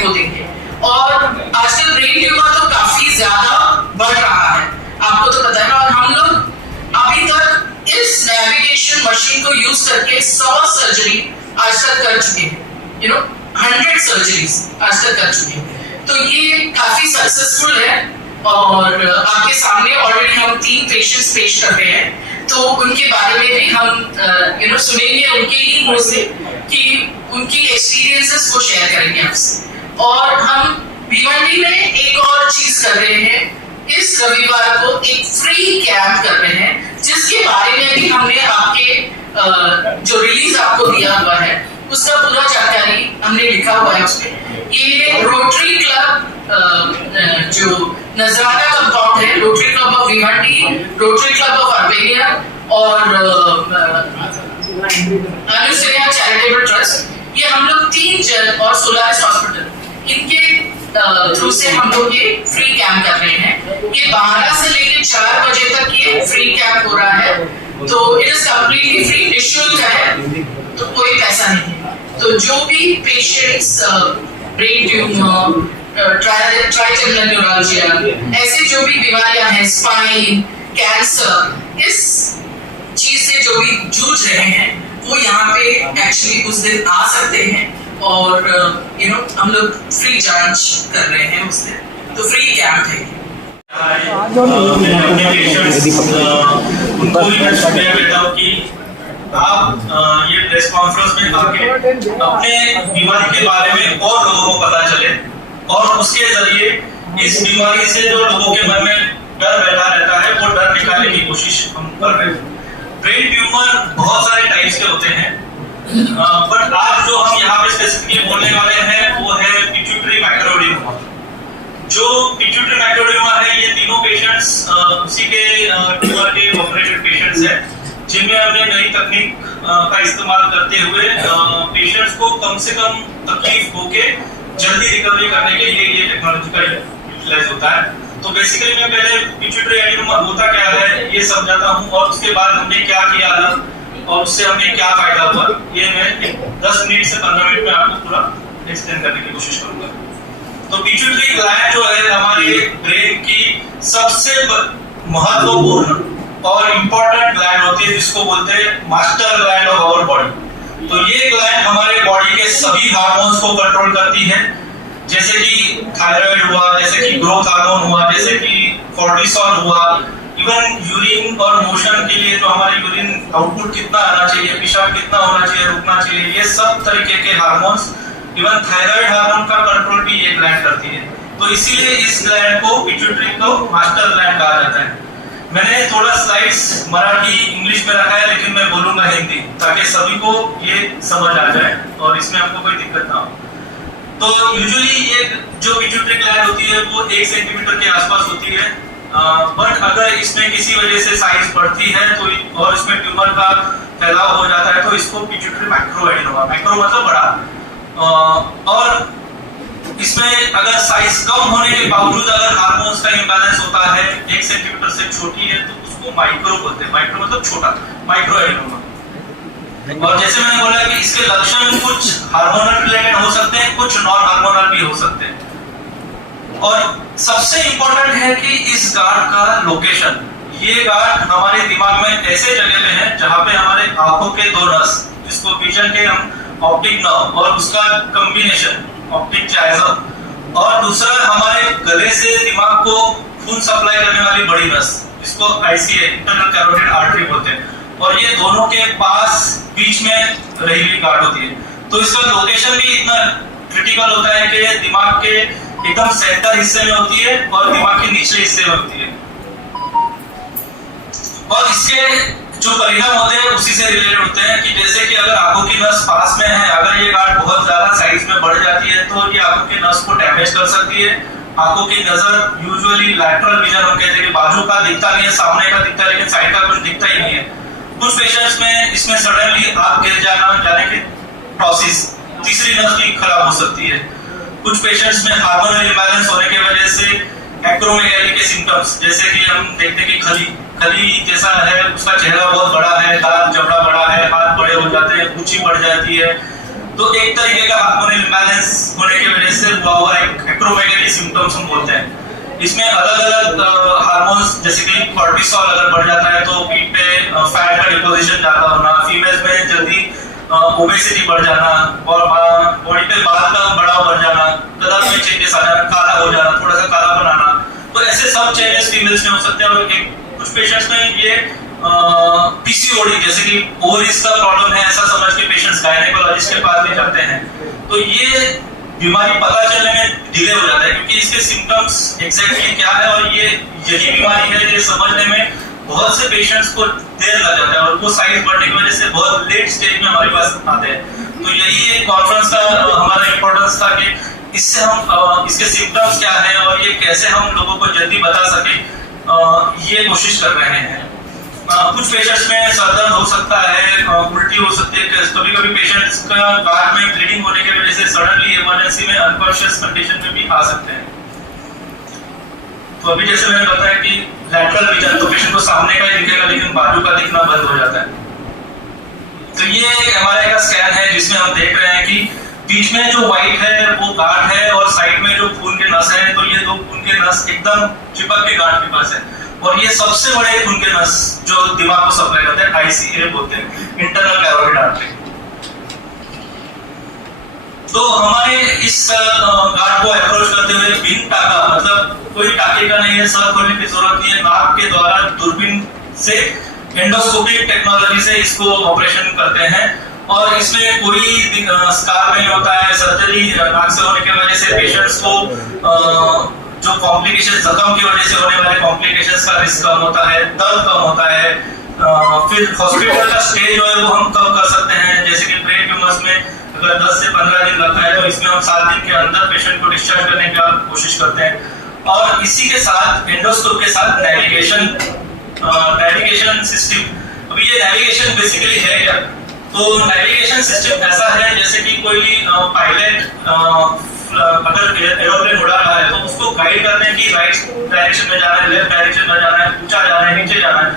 को देंगे। और आजकल ब्रेन ट्यूमर तो काफी ज्यादा बढ़ रहा है, आपको तो पता है। और हम लोग अभी तक इस नेविगेशन मशीन को यूज करके 100 सर्जरी आज तक कर चुके हैं, 100 सर्जरीज आज तक कर चुके हैं। तो ये काफी सक्सेसफुल है। और आपके सामने ऑलरेडी हम 3 पेशेंट्स पेश कर रहे हैं, तो उनके बारे में भी हम सुनेंगे उनके ही मुंह से कि उनकी एक्सपीरियंसेस को शेयर करेंगे आपसे। और हम भिवंडी में एक और चीज कर रहे हैं, इस रविवार को एक फ्री कैंप कर रहे हैं, जिसके बारे में भी हमने आपके जो रिलीज आपको दिया हुआ है उसका पूरा जानकारी हमने लिखा हुआ है उसमें। ये रोटरी क्लब जो नजराना कंपाउंड है, Rotary Club of Bhiwandi, Rotary Club of Urbania और अनुसया चैरिटेबल ट्रस्ट, ये हम लोग 3 जन और सोलारिस हॉस्पिटल, इनके थ्रू से हम लोग ये फ्री कैंप कर रहे हैं। ये 12 से लेकर 4 बजे तक ये फ्री कैंप हो रहा है। तो इट इज कम्प्लीटली फ्री, निःशुल्क है, तो कोई पैसा नहीं है। तो जो भी पेशेंट्स ब्रेन ट्यूमर, ट्राइजेमिनल न्यूरॉलजिया, ऐसे जो भी बीमारियां हैं, स्पाइन, कैंसर, इस चीज से जो भी जूझ रहे हैं वो यहाँ पे एक्चुअली उस दिन आ सकते हैं। और हम लोग फ्री जांच कर रहे हैं उस दिन, तो फ्री कैंप है। आप ये प्रेस कॉन्फ्रेंस में आके अपने बीमारी के बारे में और लोगों को पता चले, और उसके जरिए इस बीमारी से जो लोगों के मन में डर बैठा रहता है वो डर निकालने की कोशिश हम कर रहे हैं। ब्रेन ट्यूमर बहुत सारे टाइप्स के होते हैं, बट आज जो हम यहाँ पे स्पेसिफिकली बोलने वाले हैं वो है पिट्यूटरी मैक्रोएडेनोमा। जो पिट्यूटरी मैक्रोएडेनोमा है, ये तीनों पेशेंट्स उसी के ट्यूमर के ऑपरेटेड पेशेंट्स हैं, जिनमें हमने नई तकनीक का इस्तेमाल करते हुए पेशेंट्स को कम से कम तकलीफ होके जल्दी रिकवरी करने के लिए ये टेक्नोलॉजी का यूटिलाइज होता है। तो बेसिकली मैं पहले पिट्यूटरी एडेनोमा होता क्या है ये समझाता हूँ, और उसके बाद हमने क्या किया था और उससे हमें क्या फायदा हुआ, ये मैं 10 मिनट से 15 मिनट में आपको पूरा एक्सप्लेन करने की कोशिश करूंगा। तो पिट्यूटरी ग्लैंड जो है हमारे ब्रेन की सबसे महत्वपूर्ण और इम्पोर्टेंट ग्लैंड होती है, जिसको बोलते हैं master gland of our body. तो ये ग्लैंड हमारे बॉडी के सभी हार्मोन्स को कंट्रोल करती है, जैसे कि थायराइड हुआ, जैसे कि ग्रोथ हार्मोन हुआ, जैसे कि कोर्टिसोल हुआ, इवन यूरिन और मोशन के लिए जो हमारे यूरिन आउटपुट कितना आना चाहिए, पेशाब कितना होना चाहिए, रुकना चाहिए, ये सब तरीके के हार्मोन्स, इवन थायराइड हार्मोन का कंट्रोल भी ये ग्लैंड करती है। तो इसीलिए इस ग्लैंड को पिट्यूटरी को मास्टर ग्लैंड कहा जाता है। मैंने थोड़ा स्लाइड्स मराठी इंग्लिश में रखा है, लेकिन मैं बोलूंगा हिंदी, ताकि सभी को ये समझ आ जाए और इसमें आपको कोई दिक्कत ना हो। तो यूजुअली ये जो पिट्यूटरी ग्लैंड होती है वो 1 सेंटीमीटर के आसपास होती है, बट अगर इसमें किसी वजह से साइज बढ़ती है तो और इसमें ट्यूमर का फैलाव हो जाता है तो इसको पिट्यूटरी मैक्रोएडेनोमा, मैक्रो मतलब बड़ा, और इसमें अगर साइज कम होने के बावजूद अगर हार्मोन्स का इंबैलेंस होता है, 1 सेंटीमीटर से छोटी है, तो उसको माइक्रो बोलते हैं। माइक्रो मतलब छोटा, माइक्रोएडेनोमा। और जैसे मैंने बोला कि इसके लक्षण कुछ हार्मोनल रिलेटेड हो सकते हैं, कुछ नॉन हार्मोनल भी हो सकते हैं। और सबसे इंपॉर्टेंट है कि इस गार्ड का लोकेशन, ये गार्ड हमारे दिमाग में ऐसे जगह पे है जहाँ पे हमारे आंखों के 2 नस, जिसको विजन के हम ऑप्टिक नर्व, और उसका कॉम्बिनेशन ऑप्टिक चाइजम, और दूसरा हमारे गले से दिमाग को खून सप्लाई करने वाली बड़ी नस, जिसको आईसीए, इंटरनल कैरोटिड आर्टरी बोलते हैं, और ये दोनों के पास बीच में रही हुई गार्ड होती है। तो इसका लोकेशन भी इतना क्रिटिकल होता है कि दिमाग के एकदम सेंटर हिस्से में होती है और दिमाग के निचले हिस्से में होती है, और इसके जो परिणाम होते हैं उसी से रिलेटेड होते हैं कि जैसे कि अगर आंखों की नस पास में है, अगर ये गार्ड बहुत ज्यादा साइज में बढ़ जाती है तो ये आंखों के नस को डैमेज कर सकती है। आंखों की नजर यूजुअली लैटरल विजन हम कहते हैं कि बाजू का दिखता नहीं है, सामने का दिखता है, लेकिन साइड का कुछ दिखता ही नहीं है। कुछ पेशेंट्स में इसमें सडनली आंख गिर जाने के प्रोसेस, तीसरी नस भी खराब हो सकती है। कुछ पेशेंट्स में हार्मोनल इंबैलेंस होने की वजह से एक्रोमेगाली के सिम्टम्स, जैसे कि हम देखते हैं कि खली जैसा है, उसका चेहरा बहुत बड़ा है, दांत जबड़ा बड़ा है, हाथ बड़े हो जाते हैं, ऊंची बढ़ जाती है, तो एक तरीके का हार्मोनल इंबैलेंस होने की वजह से हुआ के सिम्टम्स हम बोलते हैं। इसमें अलग अलग हार्मोन्स जैसे कि कॉर्टिसोल अगर बढ़ जाता है तो पीठ पे फैट का डिपोजिशन ज्यादा होना, फीमेल्स में जल्दी ओबेसिटी बढ़ जाना और बॉडी पे बाल का बढ़ाव बढ़ जाना, कलर में चेंजेस आ जाना, काला हो जाना, थोड़ा सा काला बनाना, तो ऐसे सब चेंजेस फीमेल्स में हो सकते हैं। और कुछ पेशेंट्स में ये पीसीओडी जैसे कि ओवरीज का प्रॉब्लम है ऐसा समझ के पेशेंट्स गायनेकोलॉजिस्ट के पास ले जाते हैं, तो ये बीमारी पता चलने में डिले हो जाता है क्योंकि इसके सिम्टम्स एग्जैक्टली क्या है और ये यही बीमारी है, ये समझने में बहुत से पेशेंट्स को देर लग जाता है और वो साइज बढ़ने की वजह से बहुत लेट स्टेज में हमारे पास आते हैं। तो यही एक कॉन्फ्रेंस का हमारा इम्पोर्टेंस था कि इससे हम इसके सिम्टम्स क्या है और ये कैसे हम लोगों को जल्दी बता सके, ये कोशिश कर रहे हैं। कुछ पेशेंट्स में सर दर्द हो सकता है, उल्टी हो सकती है, कभी कभी पेशेंट्स का गार्ड में ब्लीडिंग होने की वजह से सडनली इमरजेंसी में अनकॉन्शियस कंडीशन में भी आ सकते हैं। तो अभी जैसे मैंने बताया कि लैटरल विजन तो पेशेंट को सामने का ही दिखेगा लेकिन बाजू का दिखना बंद हो जाता है। तो ये एक एमआरआई का स्कैन है जिसमें हम देख रहे हैं कि बीच में जो व्हाइट है वो गार्ड है और साइड में जो खून के नस है, तो ये दो खून के नस एकदम चिपक के गार्ड के पास है और ये सबसे बड़े खून के नस जो दिमाग को सप्लाई करते हैं आईसीए बोलते हैं, इंटरनल कैरोटिड आर्टरी। तो हमारे इस गार्ड को अप्रोच करते हुए बिन टाका, मतलब कोई टाके का नहीं है, सर खोलने की जरूरत नहीं है, नाक के द्वारा दूरबीन से एंडोस्कोपिक टेक्नोलॉजी से इसको ऑपरेशन करते हैं और इसमें कोई स्कार नहीं होता है। सर्जरी नाक से होने की वजह से पेशेंट्स को जो कॉम्प्लिकेशन जख्म की वजह से होने वाले कॉम्प्लिकेशंस का रिस्क कम होता है, दर्द कम होता है। फिर हॉस्पिटल का स्टे जो है वो हम कम कर सकते हैं, जैसे कि ब्रेन ट्यूमर्स में अगर 10 से 15 दिन लगता है तो इसमें हम 7 दिन के अंदर पेशेंट को डिस्चार्ज करने की कोशिश करते हैं। और इसी के साथ एंडोस्कोप के साथ नेविगेशन सिस्टम। अभी ये नेविगेशन बेसिकली है क्या? तो नेविगेशन सिस्टम ऐसा है जैसे कि कोई पायलट अगर एरोप्लेन उड़ा रहा है तो उसको गाइड करने की राइट डायरेक्शन में जाना है, लेफ्ट डायरेक्शन में जाना है, ऊंचा जाना है, नीचे जाना है।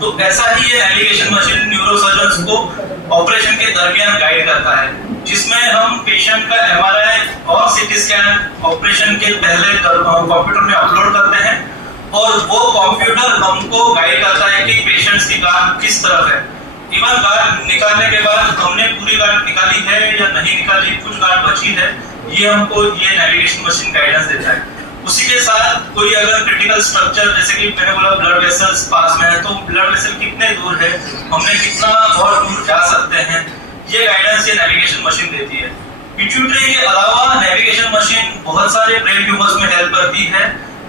तो ऐसा ही ये नेविगेशन मशीन न्यूरोसर्जन्स को ऑपरेशन के दरमियान गाइड करता है, जिसमें हम पेशेंट का एमआरआई और सीटी स्कैन ऑपरेशन के पहले कंप्यूटर में अपलोड करते हैं और वो कंप्यूटर हमको गाइड करता है कि पेशेंट्स की गार्ड किस तरफ है। इवन गार्ड निकालने के बाद हमने पूरी गार्ड निकाली है या नहीं निकाली, कुछ गार्ड बची है, ये हमको ये नेविगेशन मशीन गाइडेंस देता है। उसी के साथ कोई अगर क्रिटिकल स्ट्रक्चर जैसे कि मैंने बोला ब्लड वेसल्स पास में है तो ब्लड वेसल कितने दूर है, हमने कितना और दूर जा सकते हैं, ये गाइडेंस ये नेविगेशन मशीन देती है। पिट्यूटरी के अलावा नेविगेशन मशीन बहुत सारे ब्रेन ट्यूमर्स में हेल्प करती है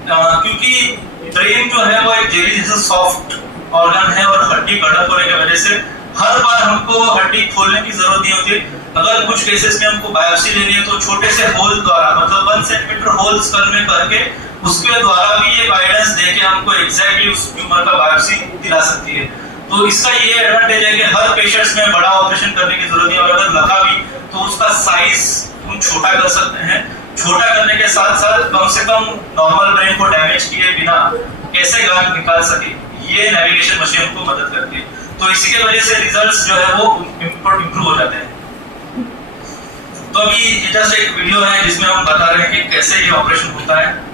क्योंकि ब्रेन जो है वो एक जेली जैसा सॉफ्ट ऑर्गन है और हड्डी कड़क होने की वजह से हर बार हमको हड्डी खोलने की जरूरत नहीं होती। अगर कुछ केसेस में हमको बायोप्सी लेनी है तो छोटे से होल द्वारा मतलब 1 सेंटीमीटर होल स्कल में करके उसके द्वारा भी ये गाइडेंस देके हमको एग्जैक्टली उस ट्यूमर का बायोप्सी दिला सकती है। तो इसका ये एडवांटेज है कि हर पेशेंट्स में बड़ा ऑपरेशन करने की जरूरत नहीं है और अगर लगा भी तो उसका साइज हम छोटा कर सकते हैं। छोटा करने के साथ साथ कम से कम नॉर्मल ब्रेन को डैमेज किए बिना कैसे गार्ड निकाल सके, ये नेविगेशन मशीन हमको मदद करती है। तो इसी के वजह से रिजल्ट्स जो है वो इंप्रूव हो जाते हैं। तो अभी ये जस्ट एक वीडियो है जिसमें हम बता रहे हैं कि कैसे ये ऑपरेशन होता है।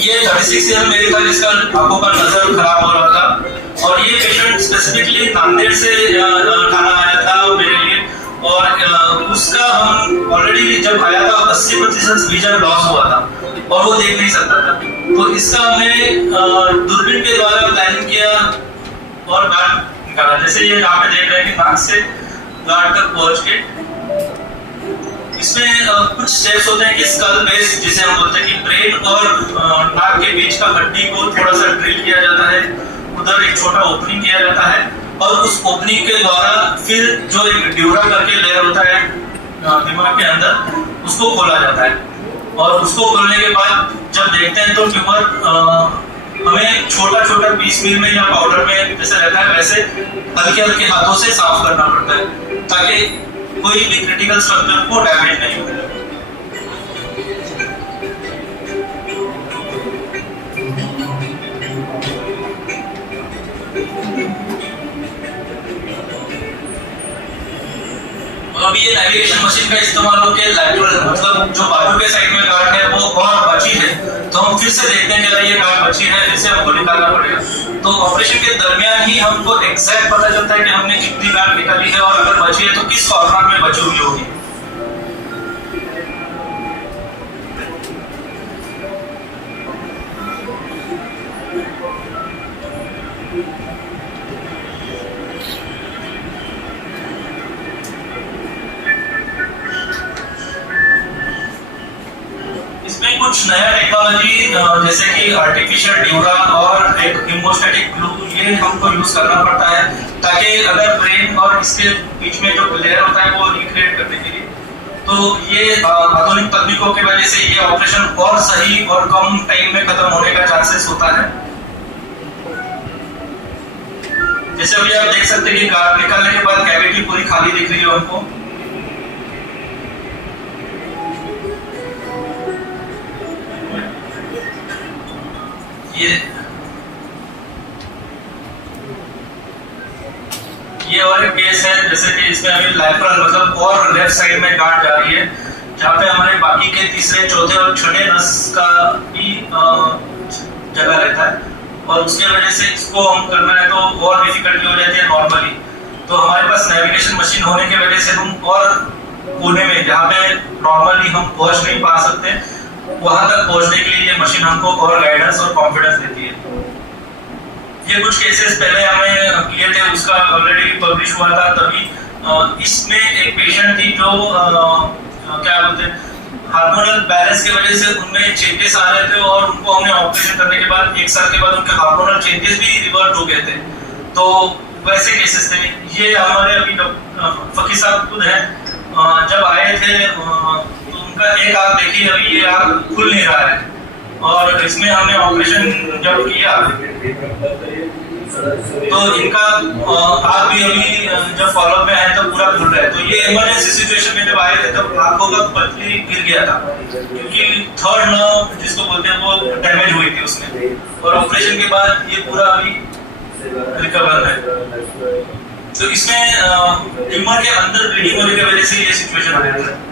ये 36 ईयर मेरे था जिसका आंखों का नजर खराब हो रहा था और ये पेशेंट स्पेसिफिकली नांदेड़ से थाना आया था मेरे लिए और उसका हम ऑलरेडी जब आया था 80% विजन लॉस हुआ था और वो देख नहीं सकता था। तो इसका हमने दूरबीन के द्वारा प्लानिंग किया और गार्ड निकाला। जैसे ये यहाँ पे देख रहे हैं कि नाक से गार्ड तक पहुंच के इसमें कुछ स्टेप्स होते हैं कि स्कल बेस जिसे हम बोलते हैं कि ब्रेन और नाक के बीच का हड्डी को थोड़ा सा ड्रिल किया जाता है, उधर एक छोटा ओपनिंग किया जाता है और उस ओपनिंग के द्वारा फिर जो एक ड्यूरा करके लेयर होता है दिमाग के अंदर उसको खोला जाता है और उसको खोलने के बाद जब देखते हैं तो ट्यूमर हमें छोटा छोटा पीस में या पाउडर में जैसे रहता है वैसे हल्के हल्के हाथों से साफ करना पड़ता है ताकि कोई भी क्रिटिकल स्ट्रक्चर को डैमेज नहीं हो। तो अभी ये नेविगेशन मशीन का इस्तेमाल होकर लैटरल मतलब जो बाजू के साइड में गांठ है वो और बची है, तो हम फिर से देखते हैं कि अरे ये गांठ बची है, फिर से हमको निकालना पड़ेगा। तो ऑपरेशन के दरमियान ही हमको एग्जैक्ट पता चलता है कि हमने कितनी गांठ निकाली है और अगर बची है तो किस कॉर्नर में बची हुई होगी। इसमें कुछ नया टेक्नोलॉजी जैसे कि आर्टिफिशियल ड्यूरा और एक हेमोस्टैटिक ग्लू ये हमको यूज करना पड़ता है ताकि अगर ब्रेन और इसके बीच में जो लेयर होता है वो रिक्रिएट करने के लिए, तो ये आधुनिक तकनीकों की वजह से ये ऑपरेशन और सही और कम टाइम में खत्म होने का चांसेस होता है। जैसे अभी आप देख सकते हैं कि गांठ निकालने के बाद कैविटी पूरी खाली दिख रही है हमको। ये और एक केस है जैसे कि इसमें अभी लैटरल मतलब और लेफ्ट साइड में गांठ जा रही है, जहाँ पे हमारे बाकी के तीसरे, चौथे और छठे नस का भी जगह रहता है और उसके वजह से इसको हम करना है तो और डिफिकल्टी हो जाती है नॉर्मली। तो हमारे पास नेविगेशन मशीन होने की वजह से हम और कोने में जहाँ पे नॉर्मली हम पहुंच नहीं पा सकते वहां तक पहुंचने के लिए ये मशीन हमको और गाइडेंस और कॉन्फिडेंस देती है। ये कुछ केसेस पहले हमें किए थे, उसका ऑलरेडी पब्लिश हुआ था तभी। इसमें एक पेशेंट थी जो क्या बोलते हैं हार्मोनल बैलेंस की वजह से उनमें चेंजेस आ रहे थे और उनको हमने ऑपरेशन करने के बाद 1 साल के बाद उनके हार्मोनल चेंजेस भी रिवर्ट हो गए थे। तो वैसे केसेस थे ये। हमारे अभी फकीर साहब खुद हैं, जब आए थे तो उनका एक आंख देखिए अभी ये आंख खुल नहीं रहा है और इसमें हमने ऑपरेशन जब किया तो इनका आंख भी अभी जब फॉलोअप में है तो पूरा खुल रहा है। तो ये इमरजेंसी सिचुएशन में जब आए थे तब आंखों का पतली गिर गया था क्योंकि थर्ड नर्व जिसको बोलते हैं वो डैमेज हुई थी उसमें और ऑपरेशन के बाद ये पूरा अभी रिकवर है। तो इसमें ट्यूमर के अंदर ब्लीडिंग होने की वजह से ये सिचुएशन आ रहा है।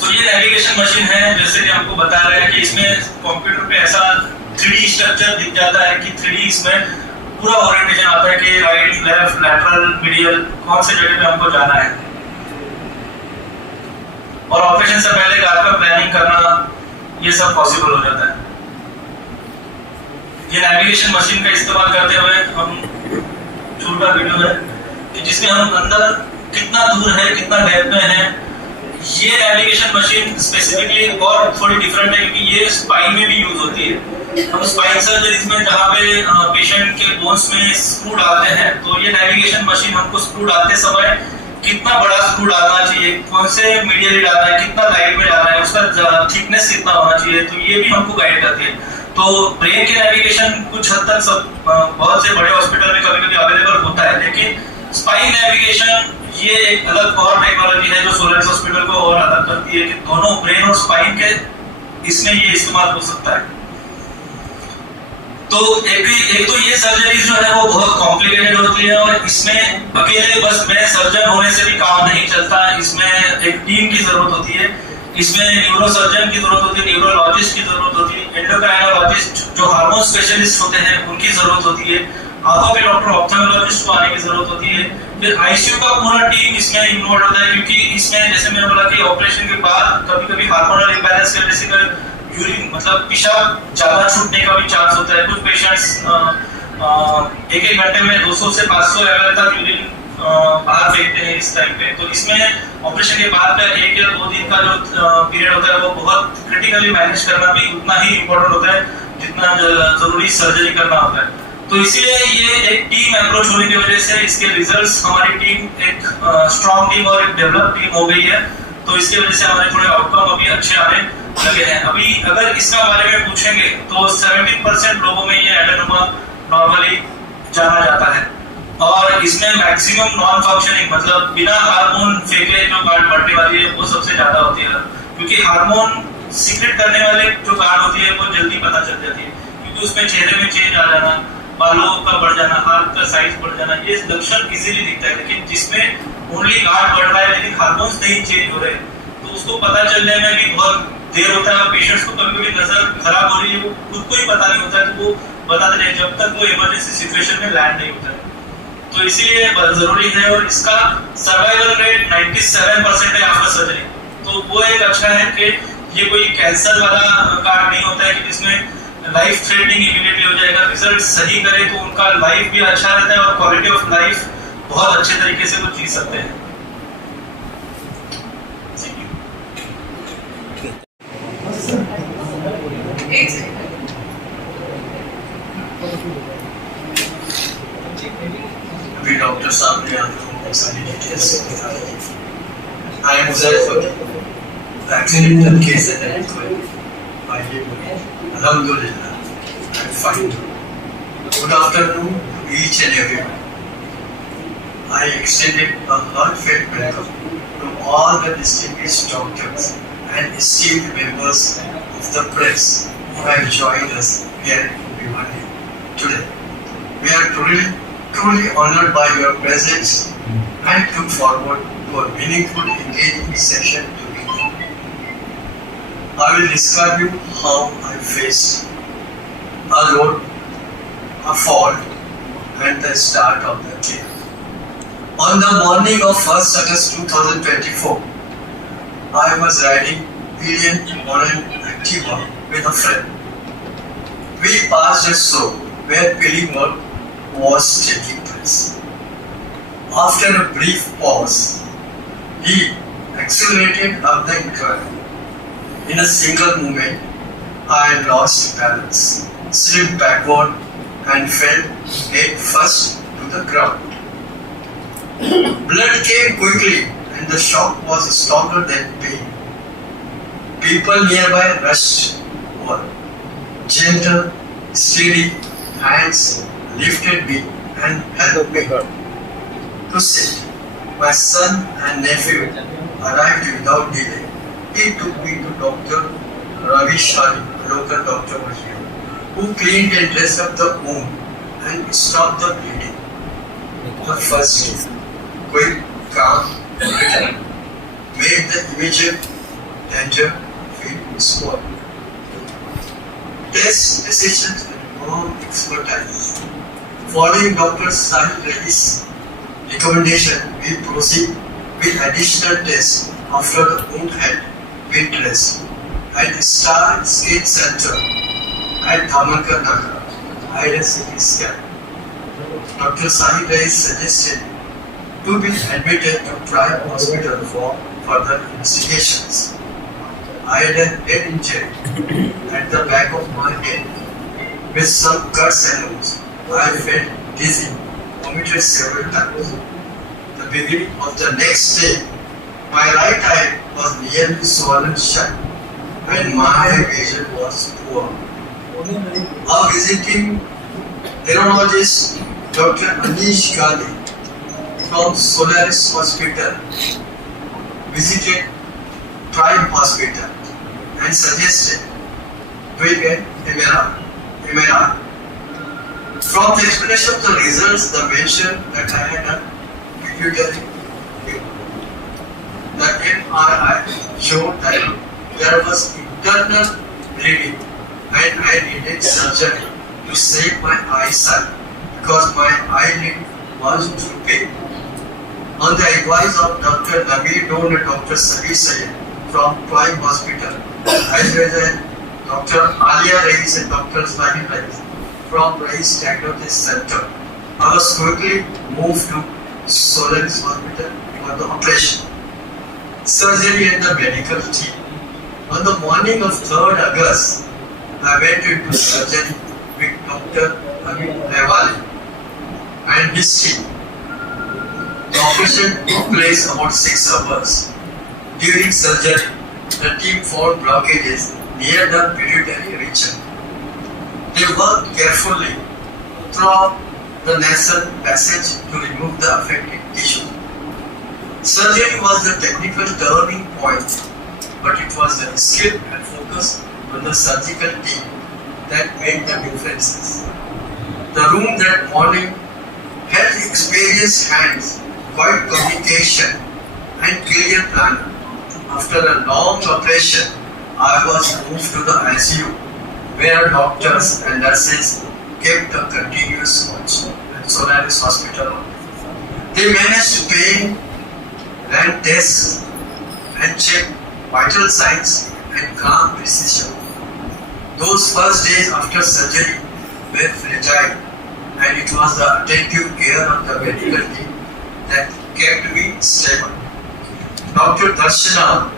तो ये नेविगेशन मशीन है जैसे कि हमको बता रहे हैं कि इसमें कंप्यूटर पे ऐसा 3D स्ट्रक्चर दिख जाता है कि 3D इसमें पूरा ओरिएंटेशन आता है कि राइट, लेफ्ट, लैटरल, मीडियल कौन से जगह पे हमको जाना है और ऑपरेशन से पहले रात का प्लानिंग करना ये सब पॉसिबल हो जाता है। ये नेविगेशन मशीन का इस्तेमाल करते हुए हम छोटा वीडियो है कि जिसमें हम अंदर कितना दूर है, कितना डेप्थ में है। ये नेविगेशन मशीन स्पेसिफिकली और थोड़ी डिफरेंट है क्योंकि ये स्पाइन में भी यूज होती है। हम स्पाइन सर्जरीज में जहाँ पे पेशेंट के बोन्स में स्क्रू डालते हैं तो ये नेविगेशन मशीन हमको स्क्रू डालते समय कितना बड़ा स्क्रू डालना चाहिए, कौन से मीडियली डालना है, कितना लाइट में डालना है, उसका थिकनेस कितना होना चाहिए, तो ये भी हमको गाइड करती है। तो ब्रेन के नेविगेशन कुछ हद तक सब बहुत से बड़े हॉस्पिटल में कभी-कभी अवेलेबल होता है, लेकिन स्पाइन नेविगेशन ये एक अलग और टेक्नोलॉजी है जो सोलेंस हॉस्पिटल को और अलग करती है कि दोनों ब्रेन और स्पाइन के इसमें ये इस्तेमाल हो सकता है। तो एक तो ये सर्जरी जो है वो बहुत कॉम्प्लिकेटेड होती है और इसमें अकेले बस मैं सर्जन होने से भी काम नहीं चलता, इसमें एक टीम की जरूरत होती है। इसमें न्यूरोसर्जन की जरूरत होती है, न्यूरोलॉजिस्ट की जरूरत होती है, एंडोक्राइनोलॉजिस्ट जो हार्मोन स्पेशलिस्ट होते हैं उनकी जरूरत होती है, आंखों के डॉक्टर ऑप्थेल्मोलॉजिस्ट को आने की जरूरत होती है, फिर आईसीयू का पूरा टीम इसमें इन्वॉल्व होता है क्योंकि इसमें जैसे मैंने बोला कि ऑपरेशन के बाद कभी-कभी हार्मोनल इंबैलेंस की वजह से यूरिन मतलब पेशाब ज्यादा छूटने का भी चांस होता है। कुछ पेशेंट्स एक घंटे में 200 से 500 ml तक यूरिन बाहर फेंकते हैं इस टाइम पे। तो इसमें ऑपरेशन के बाद का 1 या 2 दिन का जो पीरियड होता है वो बहुत क्रिटिकली मैनेज करना भी उतना ही इम्पोर्टेंट होता है जितना जरूरी सर्जरी करना होता है। तो इसीलिए ये एक टीम अप्रोच होने की वजह से इसके रिजल्ट्स हमारी टीम एक स्ट्रॉन्ग टीम और एक डेवलप टीम हो गई है। तो इसकी वजह से हमारे थोड़े आउटकम अभी अच्छे आने लगे हैं। अभी अगर इसका बारे में पूछेंगे तो 70% लोगों में ये एडेनोमा नॉर्मली जाना जाता है और इसमें मैक्सिमम नॉन फंक्शनिंग मतलब बिना हार्मोन फेंके जो गांठ बढ़ने वाली है वो सबसे ज्यादा होती है क्योंकि हार्मोन सीक्रेट करने वाले जो गांठ होती है वो जल्दी पता चल जाती है क्योंकि उसमें चेहरे में चेंज आ जाना बालों का बढ़ जाना, हाथ का साइज बढ़ जाना, ये लक्षण इजीली दिखता है। लेकिन जिसमें ओनली हाथ बढ़ रहा है लेकिन हार्मोन्स नहीं चेंज हो रहे, तो उसको पता चलने में भी बहुत देर होता है। पेशेंट्स को कभी कभी नजर खराब हो रही है, वो खुद को ही पता नहीं होता है, तो वो बताते नहीं जब तक वो इमरजेंसी सिचुएशन में लैंड नहीं होता है। तो इसीलिए जरूरी है। और इसका सर्वाइवल रेट 97% है आफ्टर सर्जरी। तो वो एक अच्छा है कि ये कोई कैंसर वाला कार्ड नहीं होता है कि जिसमें लाइफ थ्रेटनिंग इमीडिएटली हो जाएगा। रिजल्ट सही करे तो उनका लाइफ भी अच्छा रहता है और क्वालिटी ऑफ लाइफ बहुत अच्छे तरीके से वो जी सकते हैं। एक सेकंड। अभी डॉक्टर साहब ने आपको सारी डिटेल्स बताई। I am Muzaffar, accidental case attend हुए। आइए बोलिए। अल्हम्दुलिल्लाह, I am fine. Good afternoon to each and everyone. I extended a heartfelt welcome to all the distinguished doctors and esteemed members of the press who have joined us here in Bhiwandi today. We are truly honored by your presence and look forward to a meaningful, engaging session together. I will describe you how I faced a load, a fall, and the start of the care. On the morning of 1st August 2024, I was riding Indian on an Activa with a friend. We passed a store where peeling work was taking place. After a brief pause, he accelerated up the incline. In a single movement, I lost balance, slipped backward, and fell head first to the ground. Blood came quickly and the shock was stronger than pain. People nearby rushed over. Gentle, steady hands lifted me and helped me to sit. My son and nephew arrived without delay. He took me to Dr. Ravi Shari, a local doctor over here, who cleaned and dressed up the wound and stopped the bleeding. The first quick, calm, return made the immediate danger feel small. Test decisions and long expertise. Following Dr. Sahil Reddy's recommendation, we proceed with additional tests after the wound had been dressed at the Star Skate Center at Dhamanka Nagar. I had a CT scan. Dr. Sahil Reddy suggested to be admitted to Prime Hospital for further investigations. I had a head injury at the back of my head with some cuts and wounds. I felt dizzy, vomited several times. The beginning of the next day, my right eye was nearly swollen shut and my vision was poor. A visiting neurologist, Dr. Anish Gandhi, from Solaris Hospital, visited Prime Hospital and suggested doing an MRI. From the explanation of the results, the mention that I had a pituitary tumor. The MRI showed that there was internal bleeding and I needed surgery to save my eyesight because my eyelid was drooping. On the advice of Dr. Nabir Noor and Dr. Sabir Sayed from Prime Hospital, as well as Dr. Alia Reis and Dr. Sahil Reis from Reis Diagnosis Center, I was quickly moved to Solaris Hospital for the operation, surgery and the medical team. On the morning of 3rd August, I went into surgery with Dr. Amit Rewale and his team. The operation took place about 6 hours. During surgery, the team found blockages near the pituitary region. They worked carefully throughout the nasal passage to remove the affected tissue. Surgery was the technical turning point, but it was the skill and focus on the surgical team that made the differences. The room that morning held experienced hands, quiet communication, and clear plan. After a long operation, I was moved to the ICU, where doctors and nurses kept a continuous watch at Solaris Hospital. They managed pain, ran tests, and checked vital signs and calm precision. Those first days after surgery were fragile, and it was the attentive care of the medical team that kept me stable. Dr. Darshana,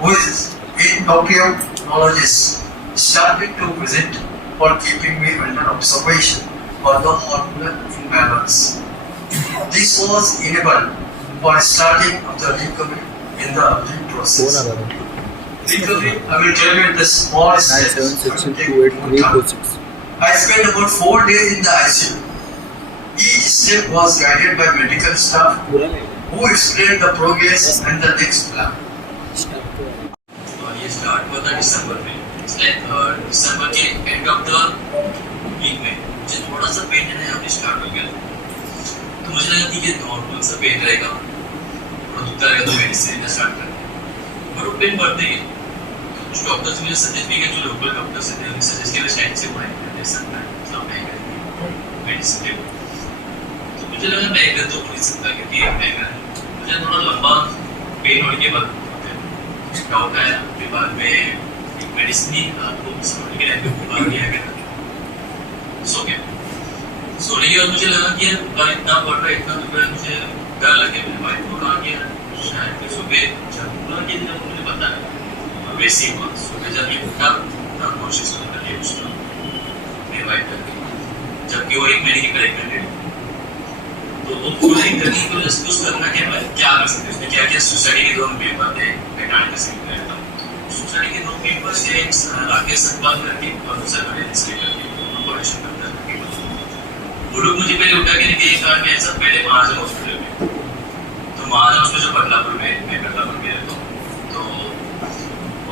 who is endocrinologist, started to visit for keeping me under observation for the hormonal imbalance. This was enabled for starting of the recovery in the early process. Recovery, I will tell you the small steps. I spent about 4 days in the ICU. Each step was guided by medical staff who explained the progress and the next plan. ये start हुआ था दिसंबर में, दिसंबर के end of the week में मुझे थोड़ा सा pen है यहाँ पे स्टार्ट हो गया, तो मुझे लगा कि ये नॉर्मल सा पेन रहेगा, थोड़ा दुखता रहेगा तो मेडिसिन स्टार्ट कर दिया, पर वो पेन बढ़ते गए। कुछ डॉक्टर्स मुझे सजेस्ट भी किया, जो लोकल डॉक्टर्स थे उन्होंने सजेस्ट किया स्टैटिक से पढ़ाई दे सकता है, सब महंगा मेडिसिन ले। तो मुझे लगा महंगा तो हो नहीं सकता क्योंकि महंगा है, मुझे थोड़ा लंबा पेन होने के बाद डाउट आया के बाद में एक मेडिसिन ही आपको सोने के टाइम पे बुखार नहीं आएगा, सो गया। सोने के बाद मुझे लगा कि यार बुखार इतना बढ़ रहा है, इतना दुख रहा है, मुझे डर लगे। मेरे वाइफ को कहा कि शायद सुबह जब बुखार के दिन मुझे पता है वैसे ही हुआ, सुबह जब मैं उठा पूरा कोशिश करता है उसका मेरी वाइफ करके, जबकि वो 1 महीने की प्रेगनेंट है, तो वो पूरी करने को जस्ट करना कि मैं क्या कर सकते हैं। उसने क्या किया, सोसाइटी के 2 पेपर थे, मैं का सिंह रहता हूँ, सोसाइटी के 2 पेपर से राकेश सतपाल करके और दूसरा बड़े इसलिए करके ऑपरेशन करता है। वो लोग मुझे पहले उठा के लेके एक बार में सब पहले महाजन हॉस्पिटल में, तो महाजन हॉस्पिटल जो बदलापुर में, मैं बदलापुर में रहता हूँ, तो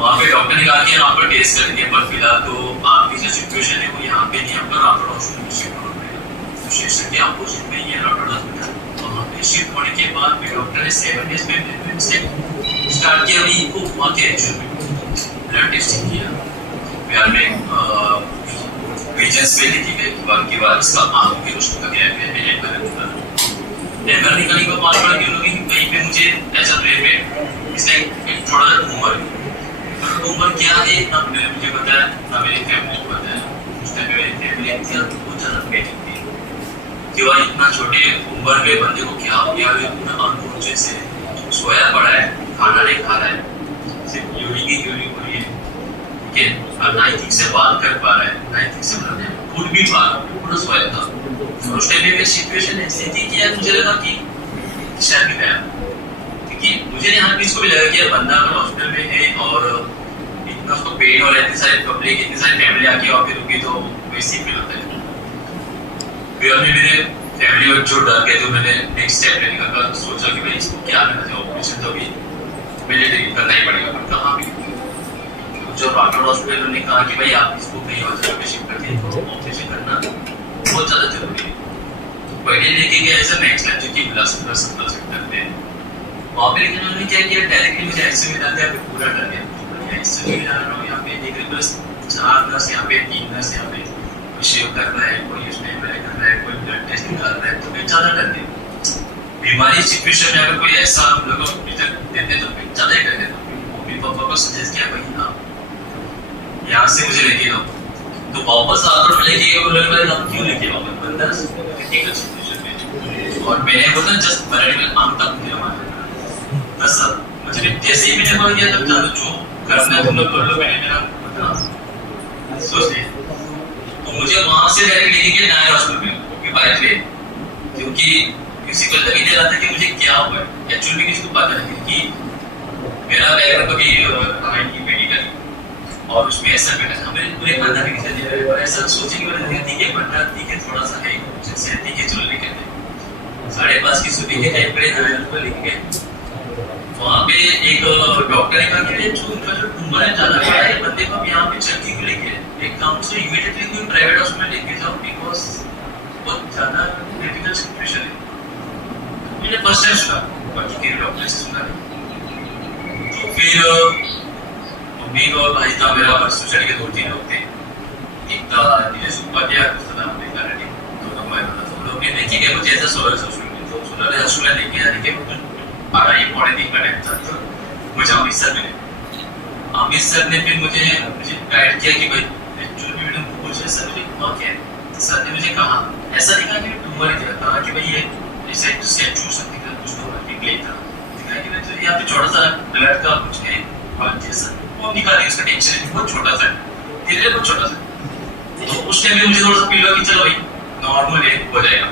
वहाँ पे डॉक्टर ने कहा कि हम आपका टेस्ट करेंगे, पर फिलहाल तो आपकी जो सिचुएशन है वो यहाँ पे नहीं, आपका रापड़ हॉस्पिटल में शिफ्ट होना पड़ेगा। तो शीर्षक के अपोजिट में ये रापड़ हॉस्पिटल, वहाँ पे शिफ्ट होने के बाद फिर डॉक्टर ने 7 डेज में स्टार्ट किया। अभी को हुआ क्या एक्चुअली में ब्लड टेस्टिंग किया, फिर में रीजन्स पे लिखी गई कि बाद इसका आंखों की रोशनी का गैप है, डेनवर निकलने के बाद पड़ा क्यों कि कहीं पे मुझे ऐसा ब्रेन में इसलिए एक थोड़ा सा ट्यूमर क्या है ना मुझे पता है ना मेरी फैमिली को पता है। उस टाइम पे मेरी फैमिली बहुत ज़्यादा पैनिक थी कि वह इतना छोटे उम्र में बंदे को क्या हो गया, इतना अनकॉन्शियस है, सोया पड़ा है, खाना नहीं खा रहा है, सिर्फ यूरिन की यूरिन हो रही है, ठीक है, और ना ही ठीक से बात कर पा रहा है, ना ही ठीक से मतलब उठ भी पा रहा है, पूरा सोया था। और उस टाइम में सिचुएशन ऐसी थी कि यार मुझे लगा कि शायद भी गया, क्योंकि मुझे यहाँ पे इसको भी लगा कि यार बंदा अगर हॉस्पिटल में है और इतना उसको पेन और इतनी सारी पब्लिक, इतनी सारी फैमिली आके और फिर रुकी, तो वैसे ही फील होता है। फिर अभी मेरे फैमिली और जो डर गए, तो मैंने नेक्स्ट स्टेप लेने का सोचा कि भाई इसको क्या करना चाहिए, ऑपरेशन तो अभी मिलिट्री करना ही पड़ेगा, पर कहाँ भी जो राठौड़ हॉस्पिटल ने कहा कि भाई आप इसको कहीं और जगह पे शिफ्ट कर दिए, तो ऑपरेशन करना बहुत ज़्यादा जरूरी है। तो पहले लेके गया ऐसा नेक्स्ट टाइम जो कि बिलासपुर सत्ता सेक्टर पे, वहाँ पे लेकिन उन्होंने क्या किया, डायरेक्टली मुझे ऐसे में डाल दिया, पूरा डर गया, ऐसे में डाल रहा हूँ, यहाँ पे देख रहे बस 4 नर्स, यहाँ पे 3 नर्स, यहाँ पे कोई शेव कर रहा है, कोई उसमें एमआरआई कर रहा है, कोई ब्लड टेस्ट निकाल रहा है, तो मैं ज़्यादा डर गया। बीमारी सिचुएशन में अगर कोई ऐसा हम लोग को देते तो मैं ज़्यादा ही डर गया। मम्मी पापा को सजेस्ट किया भाई हाँ यहाँ से मुझे लेके जाओ, तो वापस आकर मैं लेके गया, बोले हम क्यों लेके आओगे, बंदा क्रिटिकल सिचुएशन में, और मैंने बोला जस्ट मेडिकल आम तक मुझे मारा बस। मुझे जैसे ही मैंने बोल दिया तब चलो जो करना है तुम लोग कर लो, मैंने मेरा सोच लिया। तो मुझे वहाँ से डायरेक्ट लेके गया नायर हॉस्पिटल में, क्योंकि बाइक पे, क्योंकि किसी को लग ही नहीं रहा था कि मुझे क्या हुआ है, एक्चुअली किसी को पता नहीं, क्योंकि मेरा बैकग्राउंड कभी मेडिकल और उसमें ऐसा बेटा हमें पूरे खानदान में किसी ने ऐसा सोचे कि मैंने ठीक है बंदा ठीक है थोड़ा सा है जैसे ठीक है चलो लेके गए 5:30 की सुबह के टाइम पे नायर को लेके गए। वहाँ पे एक डॉक्टर ने कहा कि जो उनका जो ट्यूमर है ज़्यादा बड़ा है, बंदे को यहाँ पे चर्ची को लेके एक काम से इमीडिएटली कोई प्राइवेट हॉस्पिटल लेके जाओ, बिकॉज बहुत ज़्यादा क्रिटिकल सिचुएशन है। मैंने फर्स्ट टाइम सुना, बाकी के डॉक्टर से सुना नहीं। तो फिर मम्मी और भाई था मेरा, सोसाइटी के 2-3 लोग थे। एक था नीलेश उपाध्याय, दूसरा था अमेरिका रेड्डी, दोनों भाई बता। तो लोग ने देखे कि मुझे ऐसा सोलर हॉस्पिटल लेके आने के बारह या पौने 3 का टाइम था। तो मुझे अमृतसर मिले। अमृतसर ने फिर मुझे गाइड किया कि भाई एक्चुअली मैडम पूछे सर मुझे हुआ क्या है। तो सर ने मुझे कहा, ऐसा नहीं कहा कि ट्यूमर है, कहा कि भाई ये ऐसे स्टैचू समथिंग का कुछ तो प्ले था। दिखा कि मैं तो यहाँ पे छोटा सा ब्लड का कुछ है और जैसा वो निकाले, उसका टेंशन बहुत छोटा सा है, धीरे बहुत छोटा सा। तो उस टाइम में मुझे थोड़ा सा फील हुआ कि चलो भाई नॉर्मल है, हो जाएगा।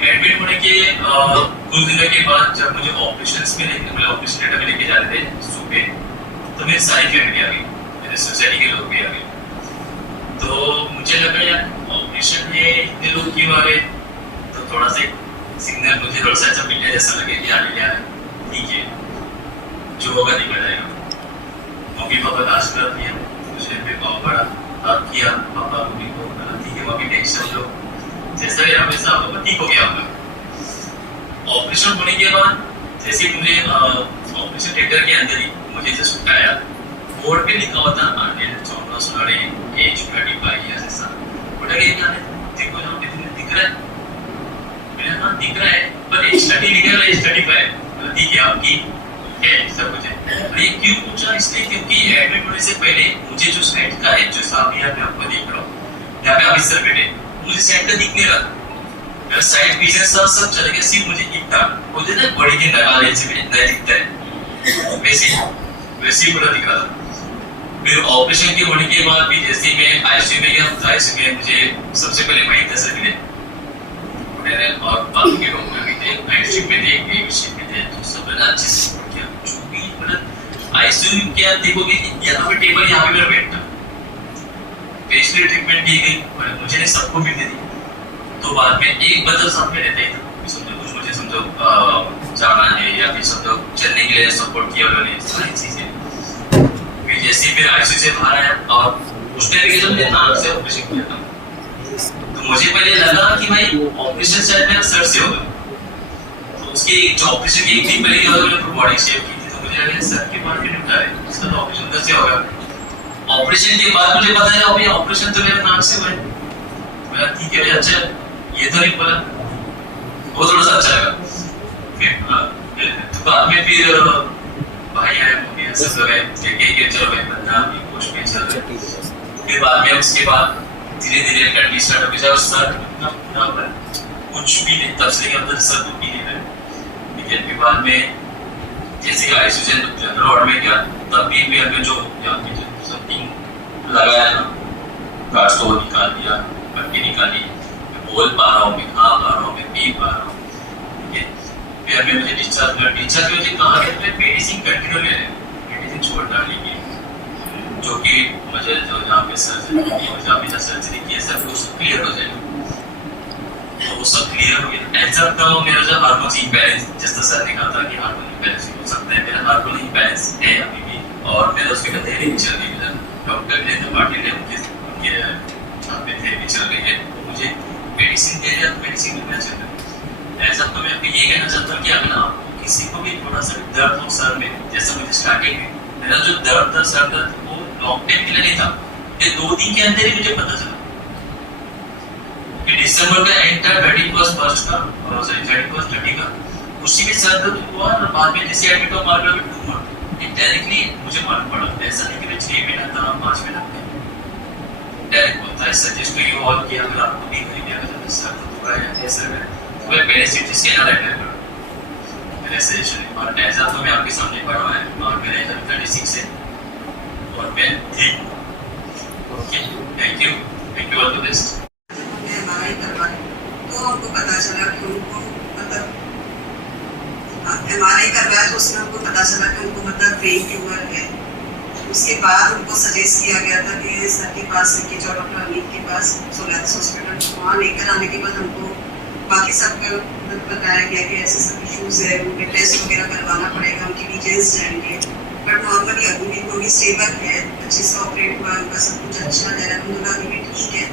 एडमिट होने के कुछ दिनों के बाद जब मुझे ऑपरेशंस में मतलब ऑपरेशन थिएटर में लेके जा रहे थे सुबह, तो मेरी सारी फैमिली आ गई, मेरे सोसाइटी के लोग भी आ गए। तो मुझे लगा यार ऑपरेशन में इतने लोग क्यों आ गए, तो थोड़ा सा सिग्नल मुझे थोड़ा सा अच्छा मिला, जैसा लगे कि आने क्या ठीक है, जो होगा निकल जाएगा। मम्मी पापा का आशीर्वाद दिया, मुझे भी बहुत बड़ा हाथ किया पापा मम्मी को, ठीक है मम्मी टेंशन लो, जैसा भी हमेशा आपको ठीक हो गया होगा। ऑपरेशन होने के बाद जैसे मुझे ऑपरेशन थिएटर के अंदर ही मुझे जस्ट उठाया, बोर्ड पे लिखा हुआ था एज 25 इयर्स ऐसा। बोला कि देखो ना दिख रहा है, मैंने हाँ दिख रहा है, पर एज स्टडी लिखा है, एज 35 है, ठीक है आपकी है सब कुछ है। और ये क्यों पूछा, इसलिए क्योंकि एडमिट होने से पहले मुझे जो साइड का है, जो साहब यहाँ पे आपको देख रहा हूँ, यहाँ पे अमृतसर बैठे, मुझे साइड का दिख नहीं रहा, मेरा साइड विजन सब चले गया, सिर्फ मुझे दिखता बोलते ना बड़ी के नगाले से भी इतना दिखता है, वैसे ही पूरा दिख रहा था। फिर ऑपरेशन के होने के बाद भी जैसे मैं आईसीयू में गया, आईसीयू में मुझे सबसे पहले महेंद्र सर मिले, मेरे और बाकी के लोग में भी थे, नाइट शिफ्ट में थे, डे शिफ्ट में थे, तो सब ने अच्छे से सपोर्ट किया। जो भी मतलब आईसीयू में क्या देखोगे यहाँ पे टेबल, यहाँ पे मेरा बेड था, पेशेंट ट्रीटमेंट दी गई, मुझे नहीं सबको भी दे दी। तो बाद में एक बंदा साथ में रहता ही था, समझो कुछ मुझे समझो जाना है या फिर समझो चलने के लिए सपोर्ट किया उन्होंने, सारी चीजें। फिर जैसे फिर आईसीयू से बाहर आया और उस टाइम पे जब मैंने नाक से ऑपरेशन किया था, तो मुझे पहले लगा कि भाई ऑपरेशन शायद मेरा सर से होगा। तो उसके जो ऑपरेशन के एक दिन पहले क्या होगा, मैंने बॉडी शेप की थी, तो मुझे लगा सर के बाहर क्यों उठा है, उसका तो ऑपरेशन उधर से होगा। ऑपरेशन के बाद मुझे पता है अभी ऑपरेशन तो मेरा नाक से हुआ है, मेरा ठीक है अच्छा, ये तो नहीं पता, वो थोड़ा सा अच्छा लगा। फिर तो बाद में फिर भाई आए, मम्मी सब लोग आए, कि चलो भाई बंदा अभी पोस्ट पे चल रहा है। फिर बाद में उसके बाद धीरे धीरे कंडीशन स्टार्ट हो गई, सर कुछ भी नहीं, तब से अंदर सर कुछ भी नहीं है। लेकिन फिर बाद में जैसे आईसीयू जनरल वार्ड में गया, तब भी हमें जो यहाँ पे जो समथिंग लगाया ना, कार्ड्स को निकाल दिया, पट्टी निकाली, बोल पा रहा हूँ, मैं खा पा रहा हूँ, मैं पी पा रहा हूँ, ठीक है। फिर अभी मुझे डिस्चार्ज मुझे कहा गया मैं मेडिसिन कंटिन्यू ले रहे, मेडिसिन छोड़ना नहीं है, जो कि मुझे जो यहाँ पे सर्जरी की, जहाँ पे सर्जरी की है सब कुछ क्लियर हो जाएगा। तो वो सब क्लियर हो गया। ऐसा था मेरा जो हार्मोन इम्बैलेंस, जैसा सर ने कहा था कि हार्मोन इम्बैलेंस हो सकता है, मेरा हार्मोन इम्बैलेंस है अभी भी, और मेरा उसके बाद थेरेपी चल रही है। डॉक्टर ने तो पार्टी ने मुझे उनके यहाँ पे थेरेपी चल रही है, मुझे मेडिसिन दे रहे हैं, मेडिसिन मिलना चाहिए। ऐसा तो मैं आपको ये कहना चाहता हूँ कि अगर आपको किसी को भी थोड़ा सा दर्द हो सर में, जैसा मुझे स्टार्टिंग में मेरा जो दर्द था, सर दर्द, वो लॉन्ग टाइम के लिए नहीं था, ये 2 दिन के अंदर ही मुझे पता चला कि दिसंबर का एंड था, 31st का, सॉरी 31st 30 का, उसी में सर दर्द हुआ और बाद में जैसे एडमिट हुआ मार में ट्यूमर, ये डायरेक्टली मुझे मालूम पड़ा। ऐसा नहीं कि मैं 6 महीना था 5 महीना था, डायरेक्ट होता है। सजेस्ट तो ये और कि अगर आपको भी कहीं अगर सर दर्द हुआ है ऐसा है तो मैं पहले से जिसके ना रहता है मेरे सजेशन है। और ऐसा तो मैं आपके सामने पढ़ा है और मेरे 36 है और मैं ठीक हूँ। Okay, thank you all the best. MRI करवाई तो हमको पता चला कि उनको मतलब एमआरआई करवाया तो उसमें हमको पता चला कि उनको मतलब ब्रेन ट्यूमर है। उसके बाद उनको सजेस्ट किया गया था कि सर के पास लेके जाओ, डॉक्टर अमित के पास सोलैरिस हॉस्पिटल। वहाँ लेकर आने के बाद हमको बाकी सब बताया गया कि ऐसे सब इश्यूज है, उनके टेस्ट वगैरह करवाना पड़ेगा, उनके रीजन्स जाएंगे, बट नॉर्मली अभी भी स्टेबल है, अच्छे से ऑपरेट हुआ, उनका सब कुछ अच्छा है, उनका अभी भी ठीक है।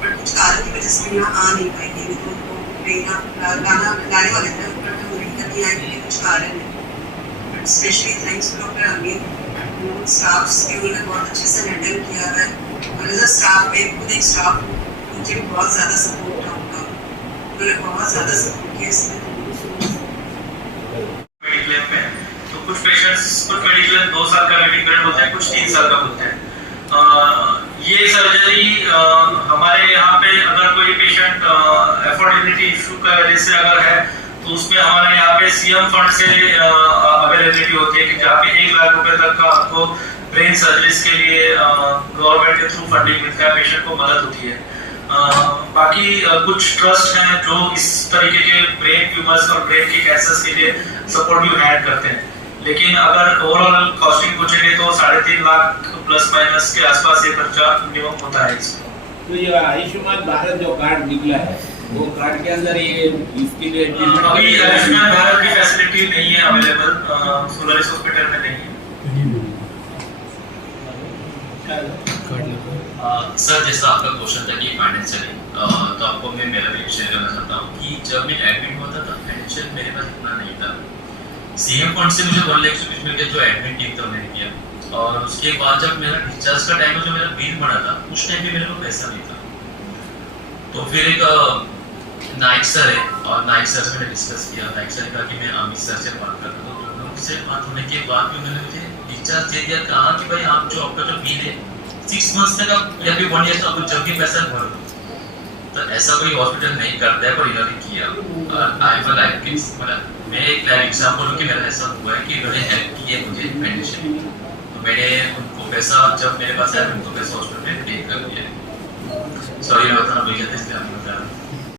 बट कुछ कारण की वजह से यहाँ आ नहीं पाई थी, तो उनको गाना गाने वाले थे, बट वो नहीं आए क्योंकि कुछ कारण है। But specially thanks to doctor Amit, staff के उन्होंने बहुत अच्छे से हैंडल किया है, और एज अ स्टाफ में खुद एक स्टाफ मुझे बहुत ज़्यादा सपोर्ट था उनका, उन्होंने बहुत ज़्यादा सपोर्ट किया इसमें। मेडिक्लेम में तो कुछ पेशेंट्स कुछ मेडिक्लेम 2 साल का वेटिंग पीरियड होता है, कुछ 3 साल का होता है। ये सर्जरी हमारे यहाँ पे अगर कोई पेशेंट अफोर्डेबिलिटी इशू का वजह से अगर है तो उसमें हमारे यहाँ पे सीएम फंड से अवेलेबिलिटी होती है कि जहाँ पे 1 लाख रुपए तक का आपको ब्रेन सर्जरीज के लिए गवर्नमेंट के थ्रू फंडिंग मिलता है, पेशेंट को मदद होती है। बाकी कुछ ट्रस्ट हैं जो इस तरीके के ब्रेन ट्यूमर्स और ब्रेन के कैंसर्स के लिए सपोर्टिव हैंड करते हैं, लेकिन अगर ओवरऑल कॉस्टिंग पूछेंगे तो 3.5 लाख प्लस माइनस के आसपास ये खर्चा मिनिमम होता है इसमें। तो ये आयुष्मान भारत जो कार्ड निकला है वो कार्ड के अंदर ये इसके लिए अभी आयुष्मान भारत की फैसिलिटी नहीं है अवेलेबल, सोलरिस हॉस्पिटल में नहीं है। सर जैसा आपका क्वेश्चन था कि फाइनेंशियली, तो आपको मैं मेरा भी शेयर करना चाहता हूँ कि जब मैं एडमिट हुआ था तब फाइनेंशियल मेरे पास इतना नहीं था। सीएम फंड से मुझे 1 लाख रुपए मिल गया जो एडमिट टीम था मैंने किया, और उसके बाद जब मेरा डिस्चार्ज का टाइम जो मेरा बिल बना था उस टाइम पे मेरे को पैसा नहीं था। तो फिर एक नाइक सर है, और नाइक सर से मैंने डिस्कस किया, नाइक सर ने कहा कि मैं अमित सर से बात कर रहा हूँ, तो उनसे बात होने के बाद भी उन्होंने मुझे डिस्चार्ज दे दिया, कहा कि भाई आप जो आपका जो बिल है 6 मंथ्स तक आप या फिर 1 ईयर तक आप जल्दी पैसा भर दो। तो ऐसा कोई हॉस्पिटल नहीं करता है, पर इन्होंने किया। आई फॉर लाइक किड्स, मतलब मैं एक लाइव एग्जांपल हूँ कि मेरा ऐसा हुआ है कि इन्होंने हेल्प की है मुझे फाइनेंशियली, तो मैंने उनको पैसा जब मेरे पास आया उनको पैसा हॉस्पिटल में पे कर दिया। सॉरी मैं बताना भूल गया था इसलिए